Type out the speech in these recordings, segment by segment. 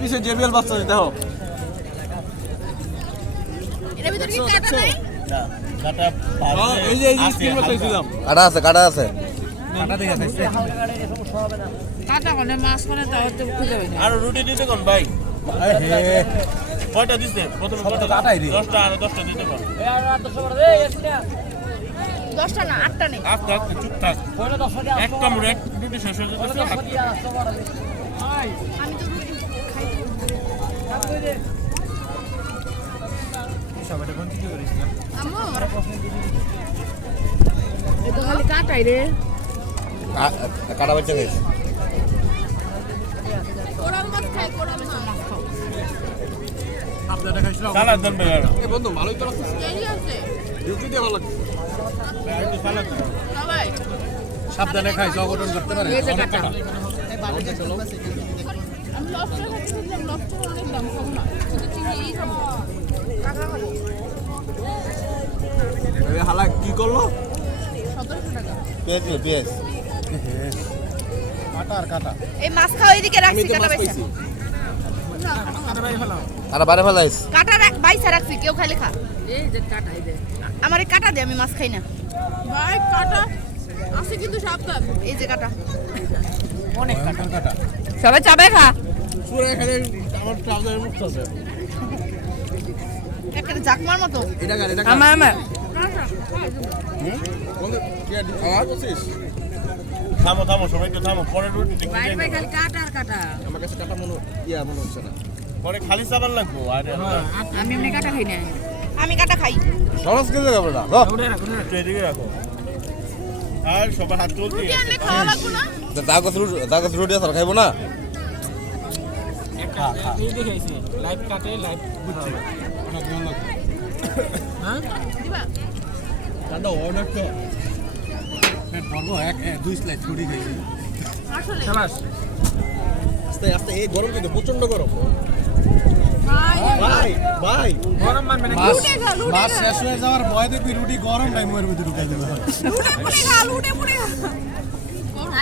পিছে জেবিএল বাচ্চা দেখো কাটা আছে আর রুটি দিতে কোন ভাই কয়টা দিতে প্রথম 10টা আর 10টা দিতে কোন 10টা না 8টা নেই আচ্ছা চুপ থাক এক কামড় এক রুটি শেষ হয়ে যাবে আমি তো রুটি খাই সবাইটা কোন কি করিস না আম্মু এটা খালি কাটাই রে কাটা বাচ্চা খাইছে কোরাল মাছ খাই কোরাল মাছ আপনারা খাইছিলাম সালাদ দেন ভাই এ বন্ধু ভালোই তো লাগছে কেজি আছে ডিউটি দিয়ে ভালো লাগছে একটু সালাদ দেন সবাই সাবধানে খাই জগটন করতে পারে এই যে কাটা আমি লবস্টার খাচ্ছিলাম লবস্টার অনেক দাম কম না শুধু চিংড়ি খাবো কাকা খাবো এই হালা কি করলো 1700 টাকা পেঁয়াজ কাটা এই মাছ খাওয়া এদিকে রাখছি কাটা বাইসা আর বাইরে ফেলাইস কাটা বাইসা রাখছি কেউ খাইলে খা এই যে কাটা এই দে আমারে কাটা দে আমি মাছ খাই না ভাই কাটা আছে কিন্তু সাবধান এই যে কাটা অনেক কাটা সবাই চাবে খা পুরো এখানে আমার ট্রাউজারের মুখ আছে একটা জাকমার মতো এটা আমার কোন কি আওয়াজ হচ্ছিস থামো সবাই একটু থামো পরে রুটি দেখতে বাইরে ভাই খালি কাটা আর কাটা আমার কাছে কাটা মনে হচ্ছে না পরে খালি সাবান লাগবো আর আমি এমনি কাটা খাই না আমি কাটা খাই সরস কে যাবে না একটু এদিকে রাখো আর সবার হাত চলতে রুটি আনলে খাওয়া লাগবো না দাগস রুটি আছে খাইবো না লাইভ কাটে লাইভ বুঝছি হ্যাঁ দিবা কাটা অনেক তো পেট ভরবো দুই স্লাইস রুটি খাইছি আসলে শাবাশ আস্তে এই গরম কিন্তু প্রচন্ড গরম ভাই ভাই গরম মানবে না লুটে খা লুটে মাছ খা শেষ হয়ে যাওয়ার ভয় দেখবি রুটি গরম নাই মুয়ের ভিতরে ঢুকাই দেবে লুটে পুড়ে খা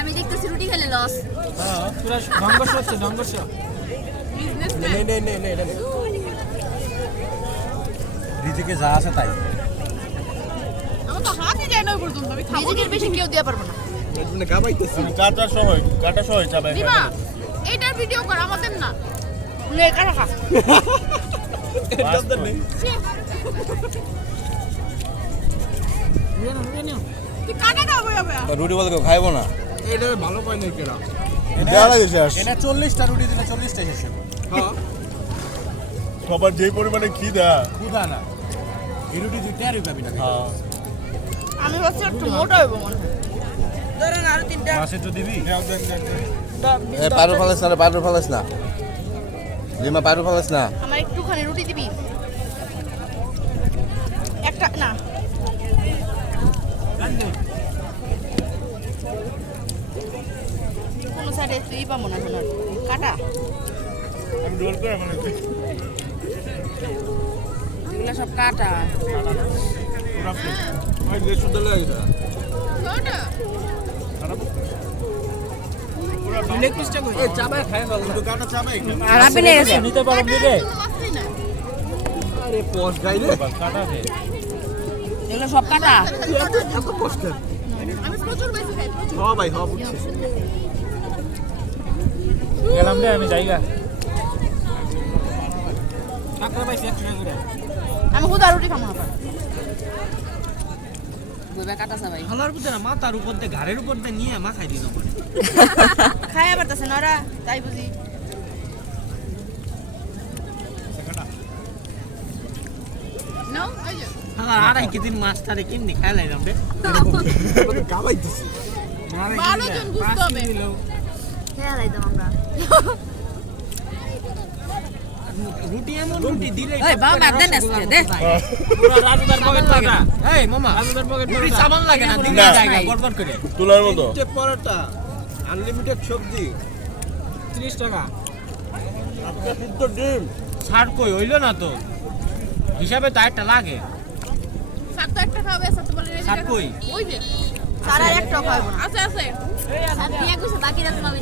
আমি দেখতেছি রুটি খেলে লস পুরো ধ্বংস হচ্ছে ধ্বংস রিজিকে যা আছে তাই আমার তো হাতই যায় না পর্যন্ত আমি খাবো নিজের বেশি কেউ দেয়া পারবো না মানে গাবাইতেছি কাটা সহ যাবে দিবা এইটার ভিডিও কর আমাদের না নে কাটা খা তুই কাটা খাবো যাবে রুটি বলতে কেউ খাইবো না এটা ভালো পাই নাই কেরা এটা 40টা রুটি দিলে 40টা শেষ হবে হ্যাঁ সবার যে পরিমাণে খিদা খুদা না এই রুটি তুই টেরই পাবি না আমি ভাবছি একটু মোটা হইব মনে হয় ধরেন আরো তিনটা মাছ একটু দিবি এ পারু ফালাস না লিমা পারু ফালাস না আমার একটুখানি রুটি দিবি একটা না কোনো সাইডে তুই পাবো না এখন আর। কাটা আমি রোল করে মানে এগুলো সব কাটা পুরো ওই যে শুদ্ধ লাগে এটা লেগ পিসটা কই ওই চাবায় খায় ভালো কিন্তু কাটা চাবায় আর আপনি নিতে পারো দিবে আরে পোস্ট গাইলে কাটা দে এগুলো সব কাটা এত কষ্ট আমি প্রচুর বেশি খাই হ্যাঁ ভাই হ্যাঁ বুঝছি গেলাম রে আমি জায়গা কাকড়া পাইছি 1 টাকা করে আমি খুদা রুটি খাবো না বুঝা কাটা সবাই হালার বুঝে না মাথার উপর দিয়ে ঘাড়ের উপর দিয়ে নিয়ে মাখাই দিল পরে খায়া পারতেছে না ওরা তাই বুঝি নো হ্যাঁ আড়াই কেজির মাছটারে কেমনি খাই লাইলাম রে গাবাইতেছি ভালো জন বুঝতে হবে খেয়া লাইতাম আমরা রুটি এমন রুটি দিলে এই বাবা বাদ দেন আজকে দে পুরো রাজুদার পকেট পাটা এই মামা রাজুদার পকেট রুটি সাবান লাগে না দিলে না। জায়গা গড়গড় করে তুলার মতো পরোটা আনলিমিটেড সবজি 30 টাকা আপনার শুদ্ধ ডিম ছাড় কই হইলো না তো হিসাবে তো একটা লাগে স্যার তো একটা খাবে স্যার তো বলে স্যার কই? ওই যে স্যার আর একটা খাবে না আছে আছে আর দিয়া কইছে বাকিরা তোমাকে